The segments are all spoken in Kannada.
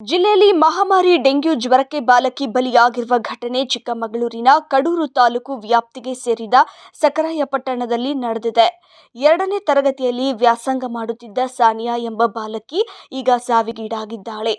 ಜಿಲ್ಲೆಯಲ್ಲಿ ಮಹಾಮಾರಿ ಡೆಂಗ್ಯೂ ಜ್ವರಕ್ಕೆ ಬಾಲಕಿ ಬಲಿಯಾಗಿರುವ ಘಟನೆ ಚಿಕ್ಕಮಗಳೂರಿನ ಕಡೂರು ತಾಲೂಕು ವ್ಯಾಪ್ತಿಗೆ ಸೇರಿದ ಸಕರಾಯಪಟ್ಟಣದಲ್ಲಿ ನಡೆದಿದೆ. ಎರಡನೇ ತರಗತಿಯಲ್ಲಿ ವ್ಯಾಸಂಗ ಮಾಡುತ್ತಿದ್ದ ಸಾನಿಯಾ ಎಂಬ ಬಾಲಕಿ ಈಗ ಸಾವಿಗೀಡಾಗಿದ್ದಾಳೆ.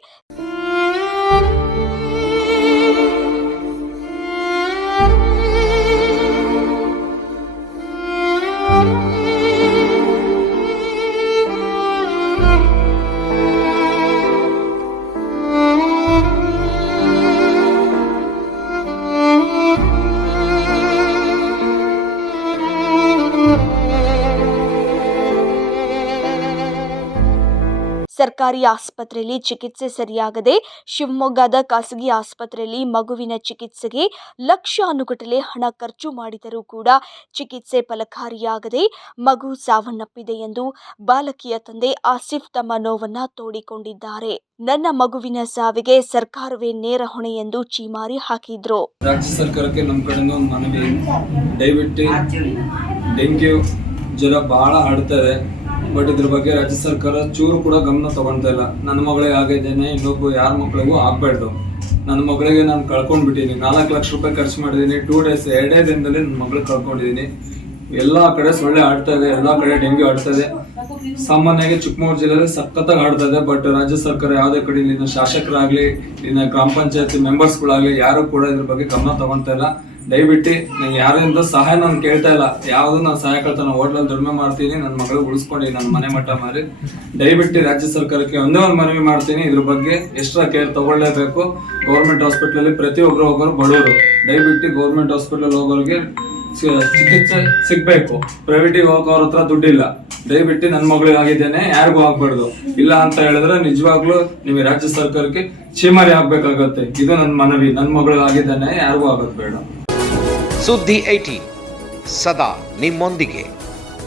ಸರ್ಕಾರಿ ಆಸ್ಪತ್ರೆಯಲ್ಲಿ ಚಿಕಿತ್ಸೆ ಸರಿಯಾಗದೆ ಶಿವಮೊಗ್ಗದ ಖಾಸಗಿ ಆಸ್ಪತ್ರೆಯಲ್ಲಿ ಮಗುವಿನ ಚಿಕಿತ್ಸೆಗೆ ಲಕ್ಷಾನುಗಟ್ಟಲೆ ಹಣ ಖರ್ಚು ಮಾಡಿದರೂ ಕೂಡ ಚಿಕಿತ್ಸೆ ಫಲಕಾರಿಯಾಗದೆ ಮಗು ಸಾವನ್ನಪ್ಪಿದೆ ಎಂದು ಬಾಲಕಿಯ ತಂದೆ ಆಸಿಫ್ ತಮ್ಮ ನೋವನ್ನು ತೋಡಿಕೊಂಡಿದ್ದಾರೆ. ನನ್ನ ಮಗುವಿನ ಸಾವಿಗೆ ಸರ್ಕಾರವೇ ನೇರ ಹೊಣೆ ಎಂದು ಚೀಮಾರಿ ಹಾಕಿದ್ರು. ರಾಜ್ಯ ಸರ್ಕಾರಕ್ಕೆ ನಮ್ಮ ಕಡೆಯಿಂದ ಒಂದು ಮನವಿ ದಯವಿಟ್ಟು ಡೆಂಗ್ಯೂ ಜ್ವರ ಭಾಳ ಹರಡ್ತದೆ ಬಟ್ ಇದ್ರ ಬಗ್ಗೆ ರಾಜ್ಯ ಸರ್ಕಾರ ಚೂರು ಕೂಡ ಗಮನ ತಗೊಳ್ತಾ ಇಲ್ಲ. ನನ್ನ ಮಗಳಿಗೆ ಆಗಿದ್ದೇನೆ, ಇನ್ನೊಬ್ಬ ಯಾರ ಮಕ್ಳಿಗೂ ಆಗ್ಬಾರ್ದು. ನನ್ನ ಮಗಳಿಗೆ ನಾನು ಕಳ್ಕೊಂಡ್ಬಿಟ್ಟಿದ್ದೀನಿ ನಾಲ್ಕು ಲಕ್ಷ ರೂಪಾಯಿ ಖರ್ಚು ಮಾಡಿದ್ದೀನಿ ಟೂ ಡೇಸ್ ಎರಡೇ ದಿನದಲ್ಲಿ ನನ್ನ ಮಗಳು ಕಳ್ಕೊಂಡಿದ್ದೀನಿ ಎಲ್ಲ ಕಡೆ ಸೊಳ್ಳೆ ಆಡ್ತಾ ಇದೆ, ಎಲ್ಲ ಕಡೆ ಡೆಂಗ್ಯೂ ಆಡ್ತಾ ಇದೆ. ಸಾಮಾನ್ಯವಾಗಿ ಚಿಕ್ಕಮಗಳೂರು ಜಿಲ್ಲೆಯಲ್ಲಿ ಸಖತ್ತಾಗಿ ಆಡ್ತಾ ಇದೆ ಬಟ್ ರಾಜ್ಯ ಸರ್ಕಾರ ಯಾವುದೇ ಕಡೆ ನಿನ್ನ ಶಾಸಕರಾಗ್ಲಿ, ಇಲ್ಲಿನ ಗ್ರಾಮ ಪಂಚಾಯತ್ ಮೆಂಬರ್ಸ್ಗಳಾಗ್ಲಿ ಯಾರು ಕೂಡ ಇದ್ರ ಬಗ್ಗೆ ಗಮನ ತಗೊಂತಾ ಇಲ್ಲ. ದಯವಿಟ್ಟು ನಂಗೆ ಯಾರಿಂದ ಸಹಾಯ ನಾನು ಕೇಳ್ತಾ ಇಲ್ಲ. ಯಾವುದು ನಾನು ಸಹಾಯ ಕೇಳ್ತಾ ನಾನು ಹೋಟ್ಲಲ್ಲಿ ದುಡಿಮೆ ಮಾಡ್ತೀನಿ, ನನ್ನ ಮಗಳು ಉಳಿಸ್ಕೊಂಡು ನನ್ನ ಮನೆ ಮಠ ಮಾರಿ ದಯವಿಟ್ಟು ರಾಜ್ಯ ಸರ್ಕಾರಕ್ಕೆ ಒಂದೇ ಒಂದು ಮನವಿ ಮಾಡ್ತೀನಿ, ಇದ್ರ ಬಗ್ಗೆ ಎಕ್ಸ್ಟ್ರಾ ಕೇರ್ ತಗೊಳ್ಳೇಬೇಕು. ಗೌರ್ಮೆಂಟ್ ಹಾಸ್ಪಿಟ್ಲಲ್ಲಿ ಪ್ರತಿಯೊಬ್ಬರು ಒಬ್ಬರು ಬಡವರು. ದಯವಿಟ್ಟು ಗೌರ್ಮೆಂಟ್ ಹಾಸ್ಪಿಟ್ಲಲ್ಲಿ ಹೋಗೋರಿಗೆ ಚಿಕಿತ್ಸೆ ಸಿಗ್ಬೇಕು. ಪ್ರೈವೇಟಿಗೆ ಅವ್ರ ಹತ್ರ ದುಡ್ಡಿಲ್ಲ. ದಯವಿಟ್ಟು ನನ್ನ ಮಗಳಿಗೆ ಆಗಿದ್ದೇನೆ, ಯಾರಿಗೂ ಆಗ್ಬಾರ್ದು. ಇಲ್ಲ ಅಂತ ಹೇಳಿದ್ರೆ ನಿಜವಾಗ್ಲೂ ನಿಮಗೆ ರಾಜ್ಯ ಸರ್ಕಾರಕ್ಕೆ ಚೀಮಾರಿ ಆಗ್ಬೇಕಾಗತ್ತೆ. ಇದು ನನ್ನ ಮನವಿ. ನನ್ನ ಮಗಳು ಆಗಿದ್ದೇನೆ, ಯಾರಿಗೂ ಆಗೋದು ಬೇಡ. ಸುದ್ದಿ ಐಟಿ, ಸದಾ ನಿಮ್ಮೊಂದಿಗೆ.